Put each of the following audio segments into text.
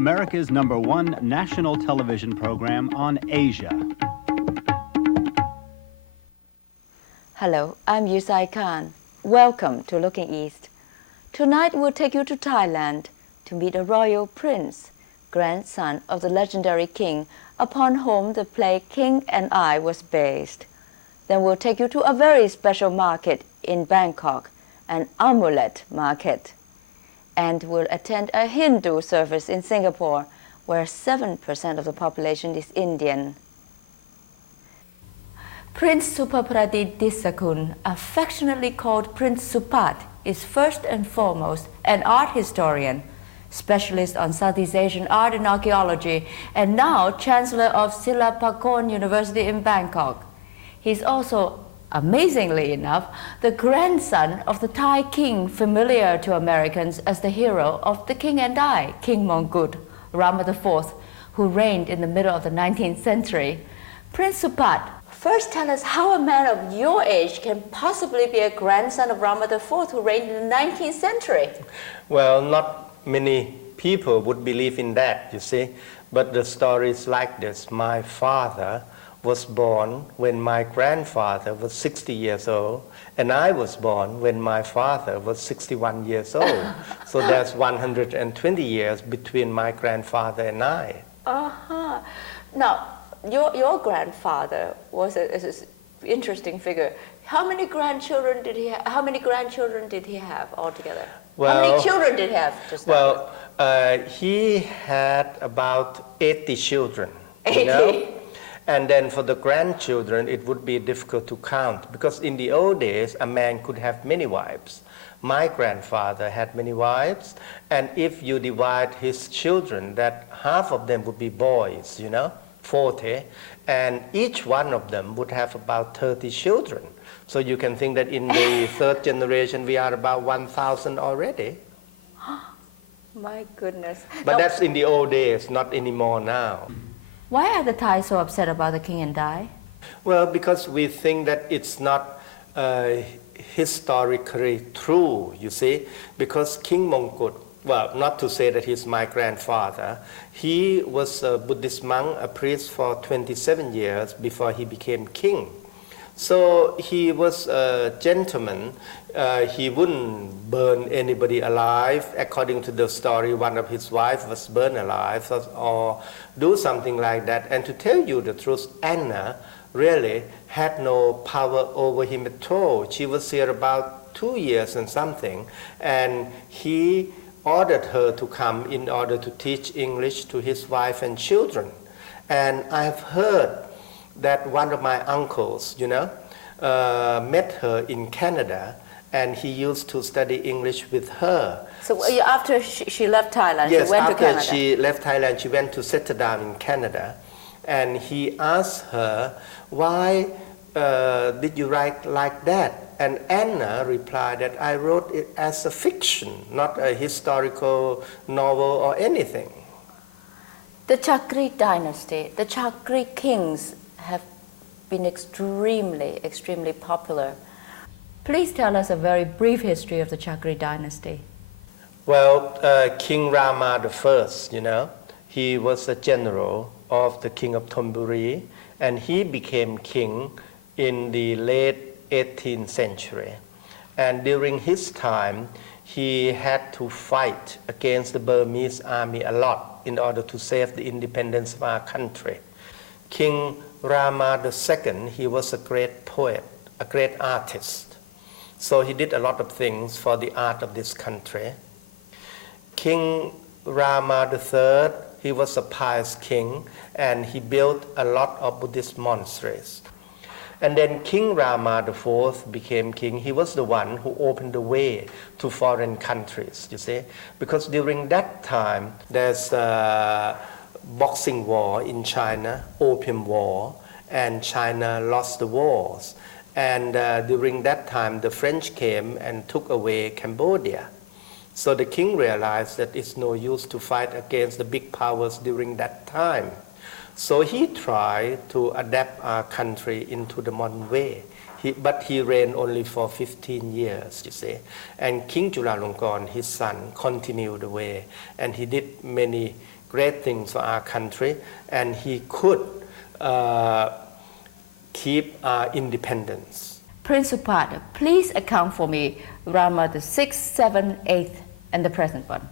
America's #1 national television program on Asia. Hello, I'm Yue-Sai Kan. Welcome to Looking East. Tonight we'll take you to Thailand to meet a royal prince, grandson of the legendary king upon whom the play King and I was based. Then we'll take you to a very special market in Bangkok, an Amulet market. And we'll attend a Hindu service in Singapore, where 7% of the population is Indian. Prince Subhadradis Diskud, affectionately called Prince Subhad, is first and foremost an art historian, specialist on Southeast Asian art and archaeology, and now Chancellor of Silpakorn University in Bangkok. He's also, amazingly enough, the grandson of the Thai king familiar to Americans as the hero of The King and I, King Mongkut, Rama IV, who reigned in the middle of the 19th century. Prince Subhad, first tell us how a man of your age can possibly be a grandson of Rama IV who reigned in the 19th century. Well, not many people would believe in that, you see. But the story is like this. My father was born when my grandfather was 60 years old, and I was born when my father was 61 years old. So there's 120 years between my grandfather and I. Uh-huh. Now, your grandfather was an interesting figure. How many grandchildren did he have? How many grandchildren did he have altogether? Well, how many children did he have? He had about 80 children. 80? You know? And then for the grandchildren, it would be difficult to count, because in the old days, a man could have many wives. My grandfather had many wives, and if you divide his children, that half of them would be boys, you know, 40, and each one of them would have about 30 children. So you can think that in the third generation, we are about 1,000 already. My goodness. But that's in the old days, not anymore now. Why are the Thais so upset about the King and I? Well, because we think that it's not historically true, you see, because King Mongkut, well, not to say that he's my grandfather, he was a Buddhist monk, a priest for 27 years before he became king. So he was a gentleman. He wouldn't burn anybody alive. According to the story, one of his wives was burned alive or do something like that. And to tell you the truth, Anna really had no power over him at all. She was here about 2 years and something, and he ordered her to come in order to teach English to his wife and children. And I've heard that one of my uncles, you know, met her in Canada, and he used to study English with her. So after she left Thailand, yes, she went to Canada? Yes, after she left Thailand, she went to settle down in Canada. And he asked her, why did you write like that? And Anna replied that I wrote it as a fiction, not a historical novel or anything. The Chakri dynasty, the Chakri kings have been extremely popular. Please tell us a very brief history of the Chakri dynasty. Well, King Rama I, you know, he was a general of the king of Thonburi, and he became king in the late 18th century. And during his time, he had to fight against the Burmese army a lot in order to save the independence of our country. King Rama II, he was a great poet, a great artist. So he did a lot of things for the art of this country. King Rama III, he was a pious king, and he built a lot of Buddhist monasteries. And then King Rama IV became king. He was the one who opened the way to foreign countries, you see. Because during that time, there's a boxing war in China, opium war, and China lost the wars. And during that time, the French came and took away Cambodia. So the king realized that it's no use to fight against the big powers during that time. So he tried to adapt our country into the modern way. But he reigned only for 15 years, you see. And King Chulalongkorn, his son, continued the way. And he did many great things for our country, and he could keep our independence. Prince Supat, please account for me Rama the 6th, 7th, 8th, and the present one.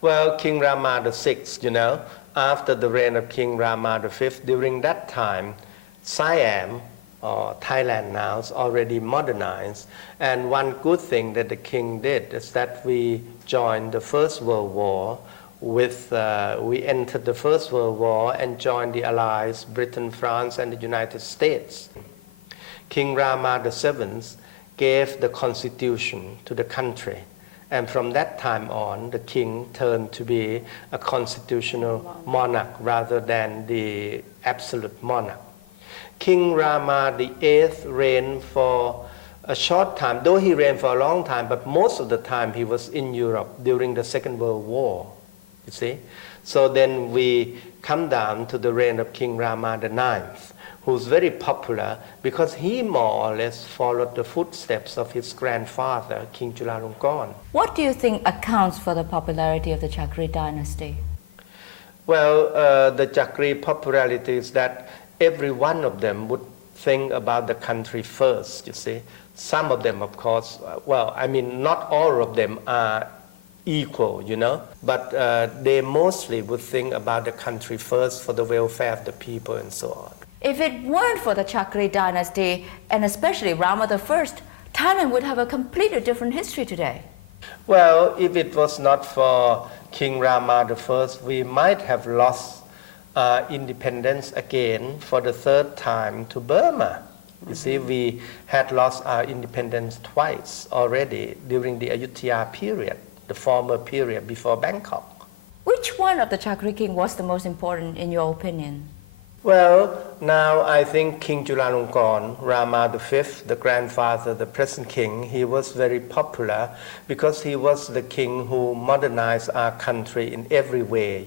Well, King Rama the 6th, after the reign of King Rama the 5th, during that time, Siam, or Thailand now, is already modernized. And one good thing that the king did is that we joined the First World War we entered the First World War and joined the Allies, Britain, France, and the United States. King Rama VII gave the constitution to the country. And from that time on, the king turned to be a constitutional monarch rather than the absolute monarch. King Rama VIII reigned for a short time, though he reigned for a long time, but most of the time he was in Europe during the Second World War, you see. So then we come down to the reign of King Rama IX, who's very popular because he more or less followed the footsteps of his grandfather, King Chulalongkorn. What do you think accounts for the popularity of the Chakri dynasty? Well, the Chakri popularity is that every one of them would think about the country first, you see. Some of them, of course, not all of them are equal, but they mostly would think about the country first for the welfare of the people and so on. If it weren't for the Chakri dynasty, and especially Rama I, Thailand would have a completely different history today. Well, if it was not for King Rama I, we might have lost independence again for the third time to Burma. You see, we had lost our independence twice already during the Ayutthaya period, the former period before Bangkok. Which one of the Chakri king was the most important in your opinion? Well, now I think King Chulalongkorn, Rama V, the grandfather, the present king, he was very popular because he was the king who modernized our country in every way,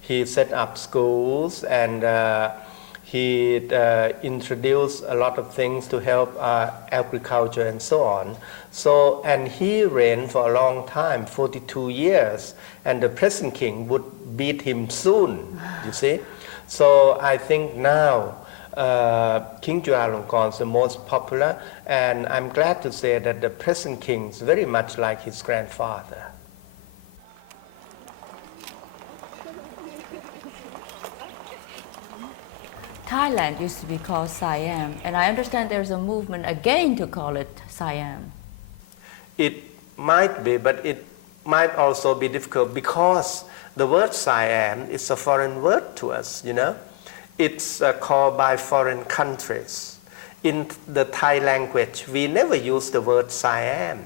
He set up schools and he introduced a lot of things to help agriculture and so on. And he reigned for a long time, 42 years, and the present king would beat him soon, you see. So I think now King Chulalongkorn is the most popular, and I'm glad to say that the present king is very much like his grandfather. Thailand used to be called Siam, and I understand there's a movement again to call it Siam. It might be, but it might also be difficult because the word Siam is a foreign word to us, It's called by foreign countries. In the Thai language, we never use the word Siam.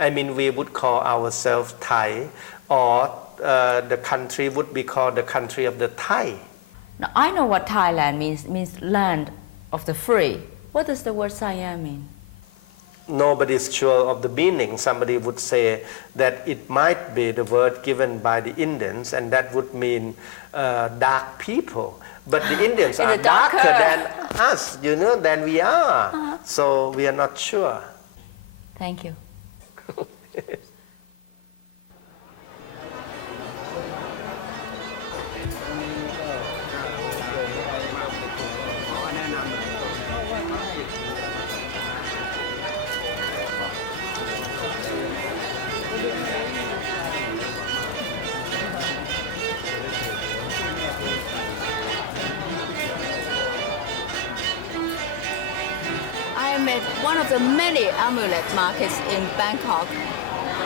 We would call ourselves Thai, or the country would be called the country of the Thai. Now, I know what Thailand means land of the free. What does the word Siam mean? Nobody's sure of the meaning. Somebody would say that it might be the word given by the Indians, and that would mean dark people. But the Indians are darker than us, than we are. So we are not sure. Thank you. At one of the many amulet markets in Bangkok.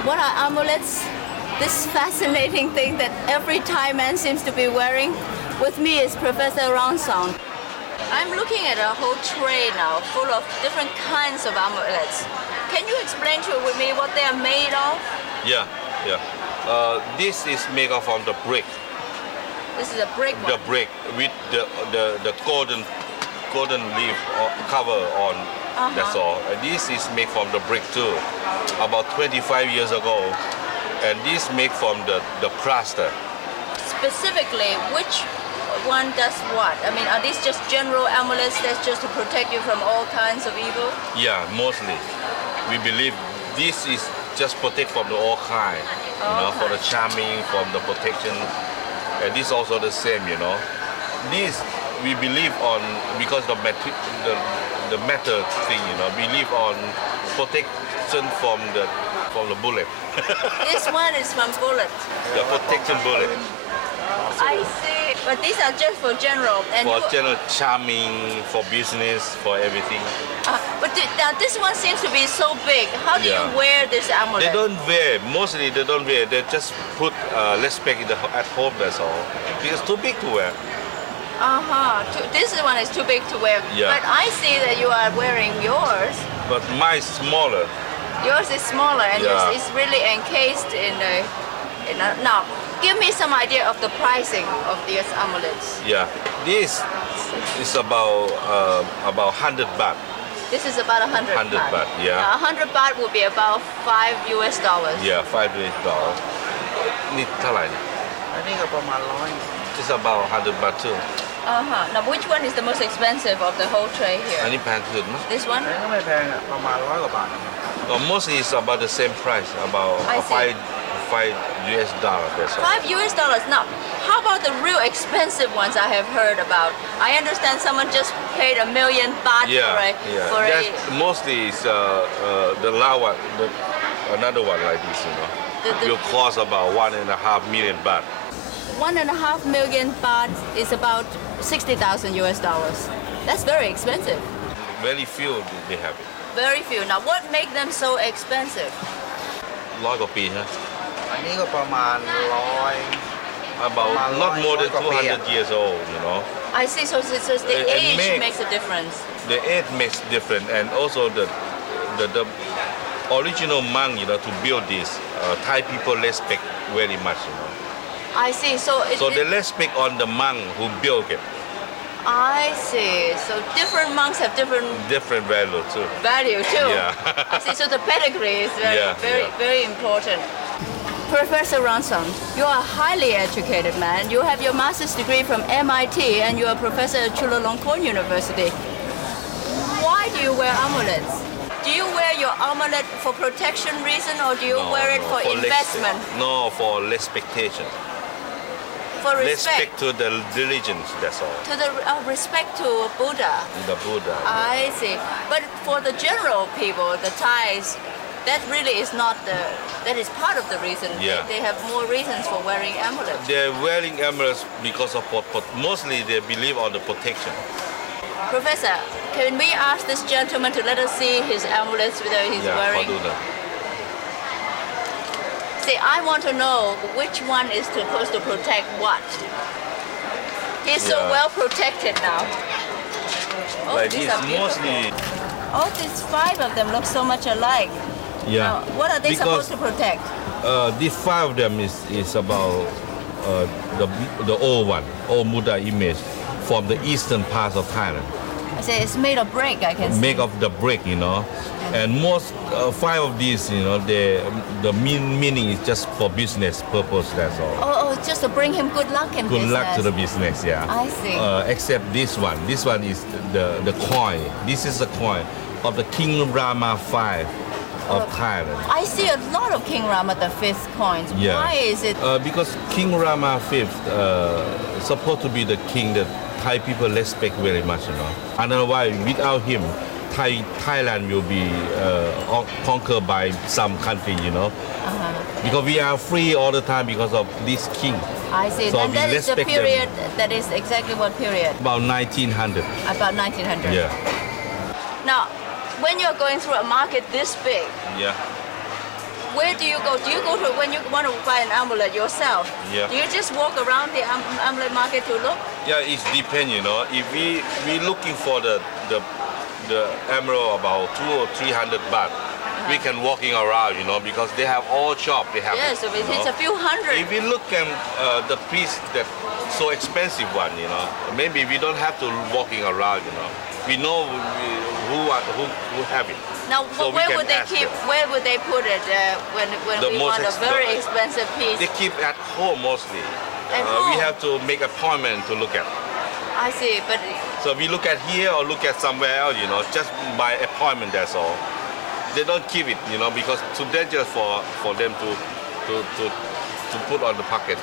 What are amulets? This fascinating thing that every Thai man seems to be wearing. With me is Professor Rangsong. I'm looking at a whole tray now full of different kinds of amulets. Can you explain to me what they are made of? Yeah. This is made of from the brick. This is a brick one. The brick with the golden leaf cover on. That's all. And this is made from the brick too, about 25 years ago. And this made from the plaster. Specifically, which one does what? Are these just general amulets that's just to protect you from all kinds of evil? Yeah, mostly. We believe this is just protect from the all kind, for the charming, from the protection. And this also the same, This we believe on because the matter thing, believe on protection from the bullet. This one is from bullet. The protection bullet. I see. But these are just for general. And for general charming, for business, for everything. But now this one seems to be so big. How do you wear this amulet? They don't wear. Mostly they don't wear. They just put less pack at home. That's all. Because it's too big to wear. This one is too big to wear. Yeah. But I see that you are wearing yours. But mine is smaller. Yours is smaller and yours is really encased in a. Now, give me some idea of the pricing of these amulets. Yeah, this is about 100 baht. This is about 100 baht. Yeah. Now, 100 baht would be about $5 US. Yeah, $5 US. นี่เท่าไหร่เนี่ย อันนี้ก็ประมาณ100 It's about 100 baht too. Now, which one is the most expensive of the whole tray here? อันนี้แพงสุดมั้ย This one? อันนี้ก็ไม่แพงอ่ะประมาณ100 กว่าบาท Mostly it's about the same price, about I see. $5 US. That's all. $5 US. Now, how about the real expensive ones I have heard about? I understand someone just paid $1 million baht for That's mostly it's the low one, another one like this, will cost about 1.5 million baht. 1.5 million baht is about 60,000 US dollars. That's very expensive. Very few they have it. Very few. Now, what makes them so expensive? 100 กว่าปีฮะ อันนี้ก็ประมาณAbout not more than 200 years old, I see. So the It age makes a difference. The age makes difference, and also the original monk, to build this, Thai people respect very much, I see. So they respect on the monk who built it. I see. So different monks have different value too. Value too. Yeah. I see. So the pedigree is very important. Professor Ransom, you are a highly educated man. You have your master's degree from MIT and you are a professor at Chulalongkorn University. Why do you wear amulets? Do you wear your amulet for protection reason or do you wear it for investment? No, for respectation. For respect to the religions, that's all. To the respect to Buddha. The Buddha. I see. But for the general people, the Thais, that really is not that is part of the reason. Yeah. They have more reasons for wearing amulets. They're wearing amulets because of mostly they believe on the protection. Professor, can we ask this gentleman to let us see his amulets that he's wearing? See, I want to know which one is supposed to protect what. He's so well protected now. Oh, Like these this, are beautiful. mostly. Oh, these 5 of them look so much alike. Yeah. Now, what are they supposed to protect? These 5 of them is about the old one, old Buddha image from the eastern parts of Thailand. I say it's made of brick, I can see. Make of the brick, And most 5 of these, the meaning is just for business purpose. That's all. Oh, just to bring him good luck in business. Good luck to the business, yeah. I see. Except this one. This one is the coin. This is a coin of the King Rama V of Thailand. I see a lot of King Rama V coins. Yeah. Why is it? Because King Rama V supposed to be the king that Thai people respect very much, Otherwise, without him, Thailand will be conquered by some country, Because we are free all the time because of this king. I see. So and that is the period, that is exactly what period? About 1900. About 1900. Yeah. Now, when you're going through a market this big, Yeah. where do you go? Do you go to when you want to buy an amulet yourself? Yeah. Do you just walk around the amulet market to look? Yeah, it depends, If we looking for the emerald about 200 or 300 baht, we can walking around, because they have all shop. They have. Yes, so it's a few hundred. If we look at the piece that so expensive one, maybe we don't have to walking around, We know who have it. Now, So we where can would they ask keep? them. Where would they put it when The we most want a very expensive piece? They keep at home mostly. At We home? have to make appointment to look at. I see, but So we look at here or look at somewhere else, just by appointment, that's all. they don't keep it, because too dangerous for them to put on the pocket.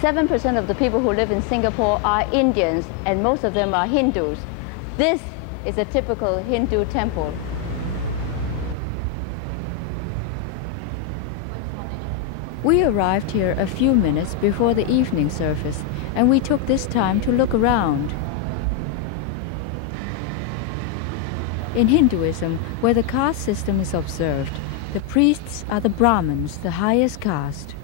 7% of the people who live in Singapore are Indians, and most of them are Hindus. This is a typical Hindu temple. We arrived here a few minutes before the evening service, and we took this time to look around. In Hinduism, where the caste system is observed, the priests are the Brahmins, the highest caste.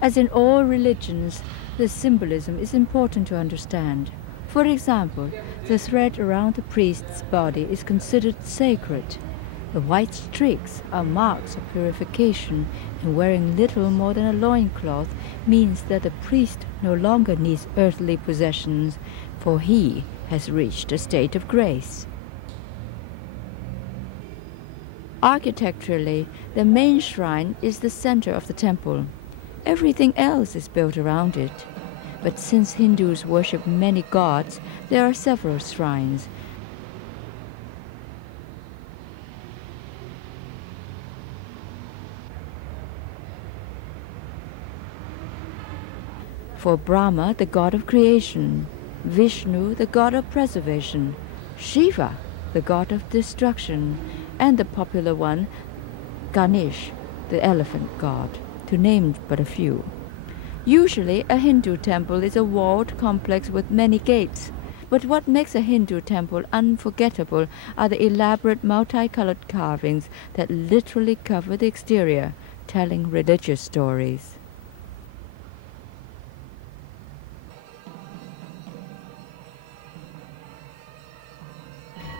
As in all religions, the symbolism is important to understand. For example, the thread around the priest's body is considered sacred. The white streaks are marks of purification, and wearing little more than a loincloth means that the priest no longer needs earthly possessions, for he has reached a state of grace. Architecturally, the main shrine is the center of the temple. Everything else is built around it. But since Hindus worship many gods, there are several shrines. For Brahma, the god of creation; Vishnu, the god of preservation; Shiva, the god of destruction; and the popular one, Ganesh, the elephant god, to name but a few. Usually, a Hindu temple is a walled complex with many gates. But what makes a Hindu temple unforgettable are the elaborate multicolored carvings that literally cover the exterior, telling religious stories.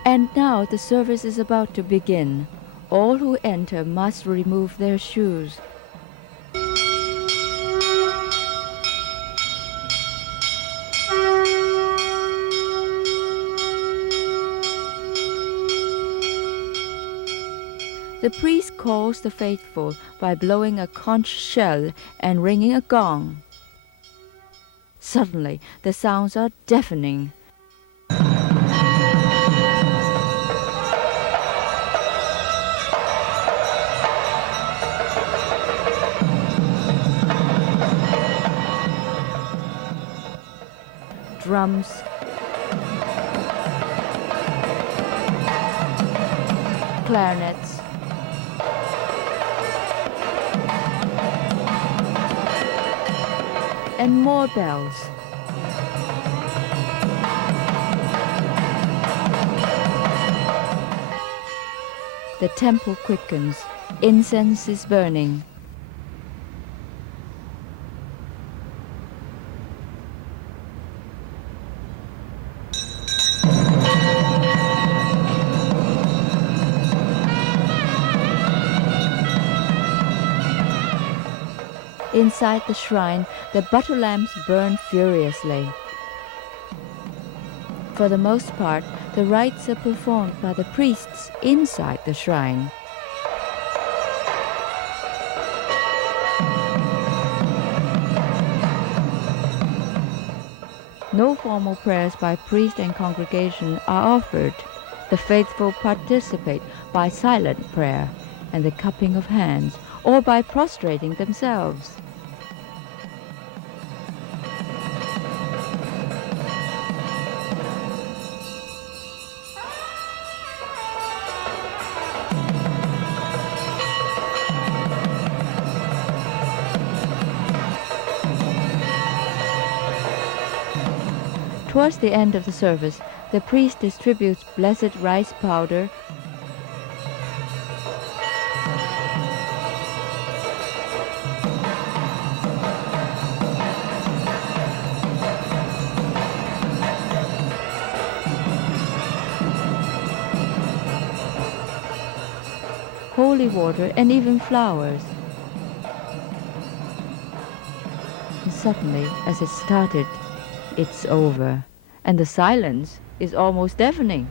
And now the service is about to begin. All who enter must remove their shoes. The priest calls the faithful by blowing a conch shell and ringing a gong. Suddenly, the sounds are deafening. Drums, clarinets, and more bells. The temple quickens. Incense is burning. Inside the shrine, the butter lamps burn furiously. For the most part, the rites are performed by the priests inside the shrine. No formal prayers by priest and congregation are offered. The faithful participate by silent prayer and the cupping of hands, or by prostrating themselves. Towards the end of the service, the priest distributes blessed rice powder, holy water, and even flowers. And suddenly, as it started, it's over, and the silence is almost deafening.